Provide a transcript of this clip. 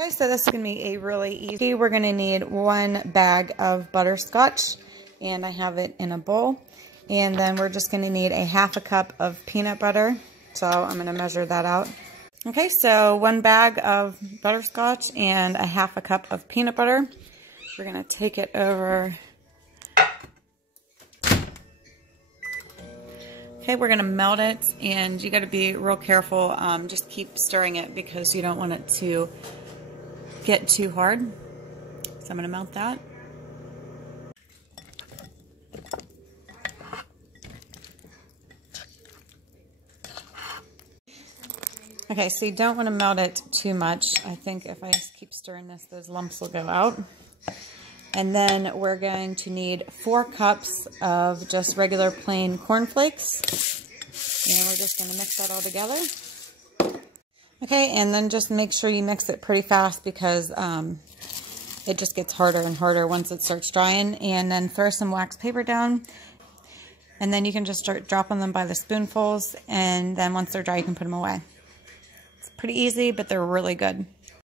Okay, so this is going to be a really easy. We're going to need 1 bag of butterscotch, and I have it in a bowl. And then we're just going to need a 1/2 cup of peanut butter. So I'm going to measure that out. Okay, so 1 bag of butterscotch and a 1/2 cup of peanut butter. We're going to take it over. Okay, we're going to melt it, and you got to be real careful. Just keep stirring it because you don't want it to get too hard. So I'm going to melt that. Okay, so you don't want to melt it too much. I think if I just keep stirring this, those lumps will go out. And then we're going to need 4 cups of just regular plain cornflakes. And we're just going to mix that all together. Okay, and then just make sure you mix it pretty fast because it just gets harder and harder once it starts drying. And then throw some wax paper down. And then you can just start dropping them by the spoonfuls. And then once they're dry, you can put them away. It's pretty easy, but they're really good.